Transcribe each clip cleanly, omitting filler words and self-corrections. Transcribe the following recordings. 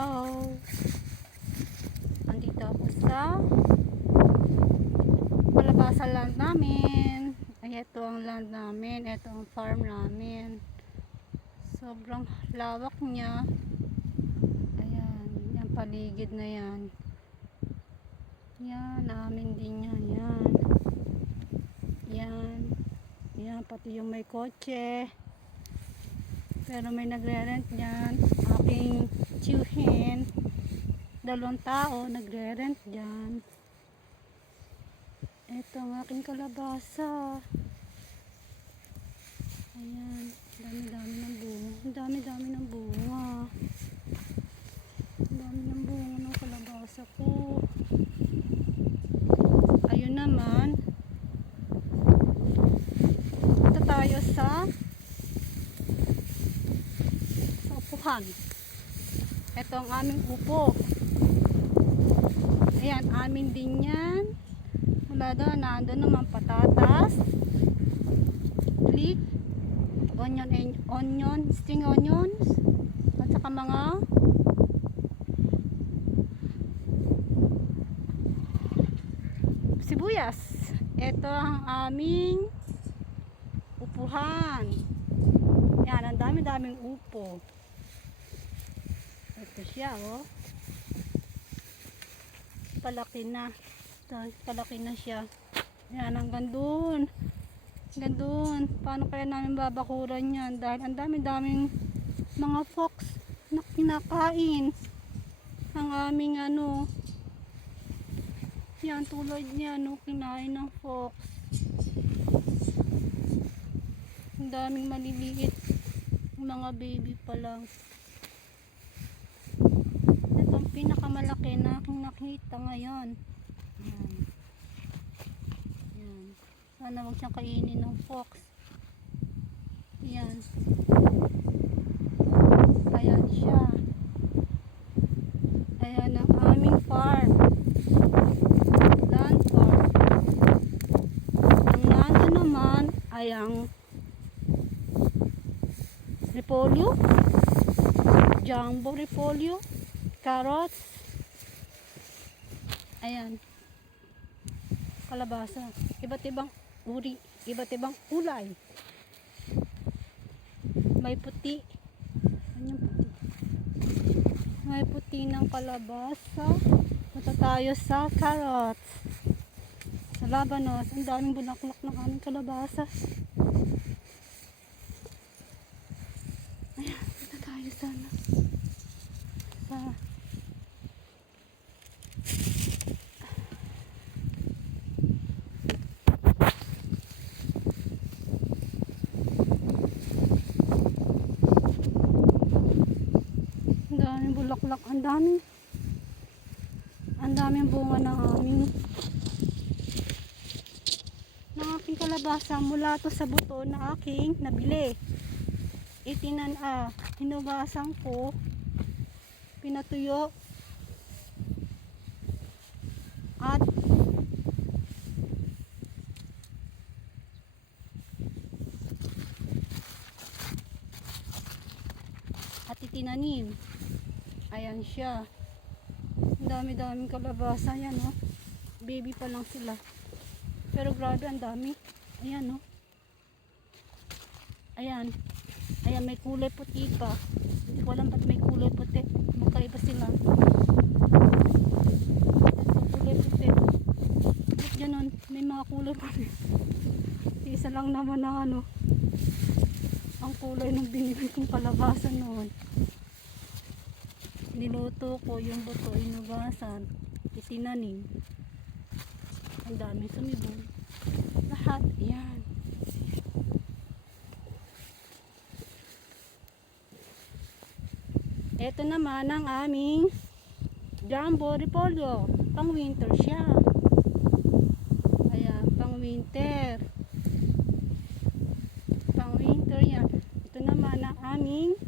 Hello. Andito ako sa palabasan land namin. Ay, ito ang land namin. Ito ang farm namin. Sobrang lawak niya. Ayan. Yan paligid na yan. Yan. Namin din yan. Yan. Yan. Yan. Pati yung may kotse. Pero may nagre-rent dyan. Aking tiyuhin. 2 tao nagre-rent dyan. Ito ang aking kalabasa. Ayan. Dami-dami ng bunga. Dami-dami ng bunga. Dami ng bunga ng kalabasa ko. Ayun naman. Ito tayo sa upuhan. Ito ang aming upo. Ayan, amin din yan. Mula doon, nandun naman patatas, click, onion, string onions, at saka mga sibuyas. Ito ang aming upuhan. Yan, ang dami-daming upo. Ito siya, oh. Palaki na. Ito, palaki na siya. Yan, hanggang doon. Hanggang doon. Paano kaya namin babakuran yan? Dahil ang dami-daming mga fox na kinakain ang aming ano. Yan, tulad niya, no, kinain ng fox. Ang daming maliliit. Mga baby pa lang. Ito ang pinakamalaki na aking nakita ngayon. Yan. Yan. Sana wag siyang kainin ng fox. Yan. Ayan siya. Ayan ang aming farm. Land farm. Ang nando naman ay ang repolyo, jumbo repolyo, carrots, ayan, kalabasa, iba't ibang uri, iba't ibang kulay, may puti, ano yung puti? May puti ng kalabasa. Punta tayo sa carrots, sa labanos. Ang daming bulaklak ng aming kalabasa. Ayan, punta tayo sana sa ang daming bulaklak, ang daming bunga ng aking kalabasa mula to sa buto na aking nabili. Hinugasan ko, pinatuyo, at itinanim. Ayan siya. Ang dami-daming kalabasa yan, oh. Baby pa lang sila. Pero grabe, ang dami. Ayan, oh. Ayan. Ayan, may kulay puti pa. Hindi ko alam ba't may kulay puti. Magkaiba sila. Ayan, kulay puti. Ba't ganun? May mga kulay puti. Isa lang naman na ano. Ang kulay ng binili kong kalabasa noon. Niluto ko yung buto, inugasan, itinanim. Ang daming sumibol. Lahat, yan. Ito naman ang aming jumbo repolyo. Pang winter siya. Ayan, pang winter. Pang winter yan. Ito naman ang aming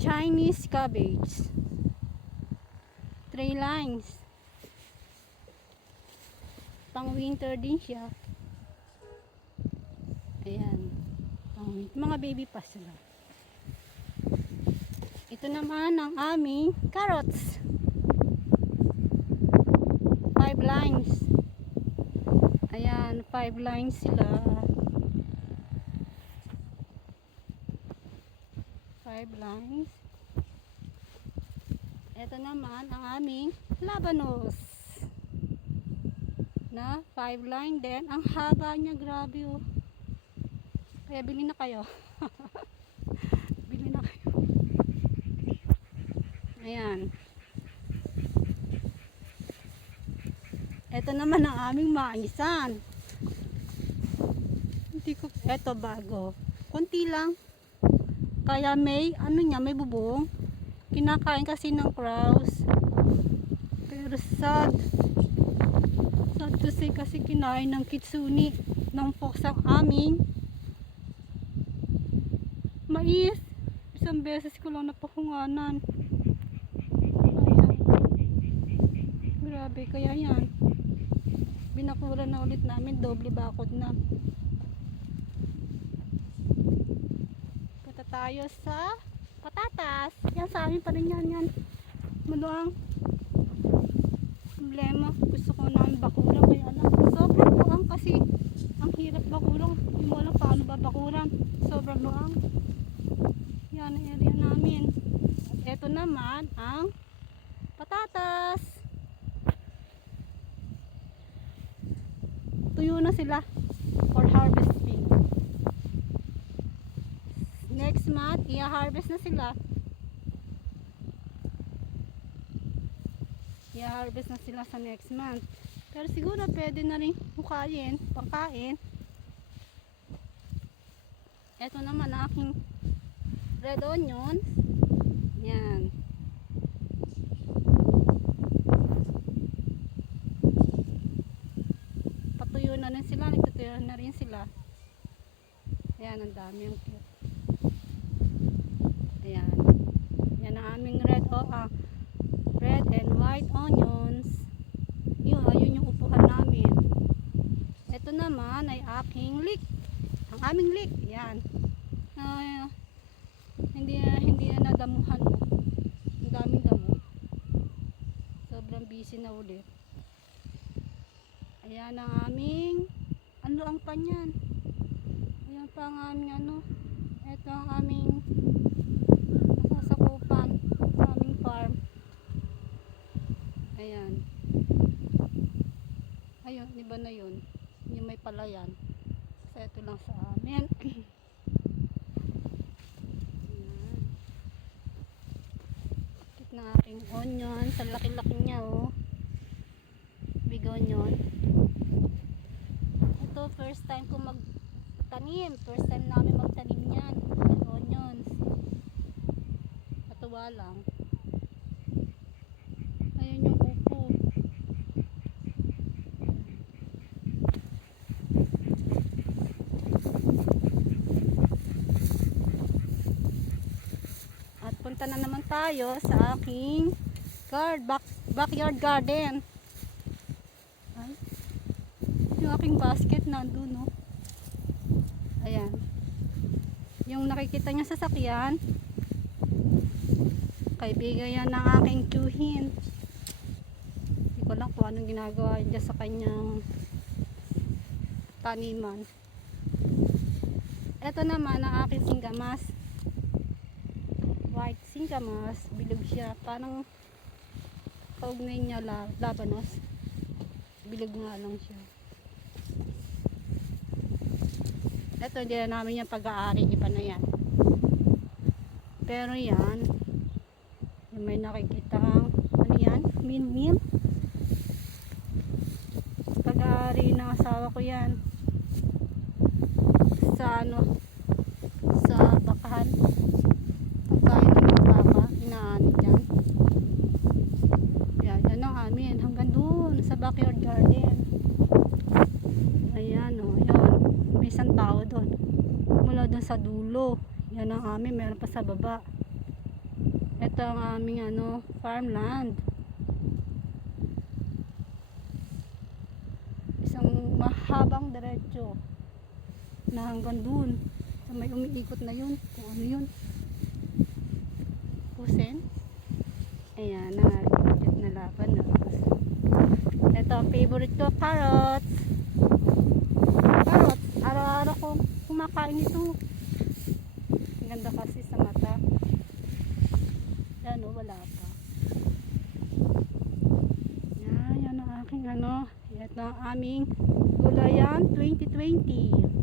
Chinese cabbage. 3 lines. Pang winter din siya. Ayan. Mga baby pa sila. Ito naman ang aming carrots. 5 lines. Ayan, 5 lines sila. 5 lines. Ito naman ang aming labanos. Na 5 line din. Ang haba niya, grabe oh. Kaya bili na kayo. Bili na kayo. Ayan. Ito naman ang aming maisan. Ito bago. Kunti lang. Kaya may, ano niya, may bubong. Kinakain kasi ng crows. Pero sad. Sad to say kasi kinain ng kitsune. Ng fox ang aming mais. Isang beses ko lang napakunganan. Ayan. Grabe, kaya yan. Binakura na ulit namin, doble bakod na. Punta tayo sa patatas. Yan sa amin pa rin yan. Maluang problema. Gusto ko namin bakuran, kaya lang sobrang luang kasi ang hirap bakuran. Hindi mo alam paano ba bakuran. Sobrang luang. Yan ang area namin. Ito naman ang patatas. Tuyo na sila for harvesting. Next month, i-harvest na sila. I-harvest na sila sa next month. Pero siguro pwede na rin hukayin, pangkain. Ito naman aking red onion. Yan. Patuyo na rin sila, nagtutuyo na rin sila. Ayan, ang dami yung cute. Ayan. Yan ang aming red and white onions. Ayun yung upuhan namin. Ito naman ay aking leek. Ang aming leek. Yan. Hindi na nadamuhan mo. Ang daming damo. Sobrang busy na ulit. Ayan ang aming ang panyan. Ayan pa ang aming ito ang aming nasasakupan sa aming farm. Ayan. Ayun, iba na yun. Yung may palayan. Kasi ito lang sa amin. Ng aking onion, sa laki-laki niya oh. Big onion. Ito first time ko magtanim, first time namin magtanim niyan, ng onions. Katuwa lang. Ayun yung upo. At punta na naman tayo sa aking backyard garden. Ay, yung aking basket nandun no. Ayan. Yung nakikita niya sa sasakyan, kaibigan yan ng aking tiyuhin. Hindi ko lang kung anong ginagawa niya sa kanyang taniman. Ito naman ang aking singgamas. White singgamas, bilog siya, parang kaugnay niya labanos, bilog nga lang siya. Ito hindi na namin yung pag-aari, iba na yan. Pero yan, yung may nakikita kang ano yan, min pag-aari ng asawa ko yan sa sa bakahan. Pagkain ng mga baka, inaanit yan. Yan ang amin. Hanggang doon sa backyard garden. Ayan o, yan. May isang tao doon. Mula doon sa dulo. Yan ang amin. Meron pa sa baba. Ito ang aming farmland. Isang mahabang diretso na hanggang doon. May umiikot na yun. Kung ano yun. Ayan, nakaligit na labanos. Ito, ang favorite ko, carrots. Carrots, araw-araw ko kumakain ito. Ang ganda kasi sa mata. Yan o, wala pa. Yan ang aking ano. Ito ang aming gulayan 2020.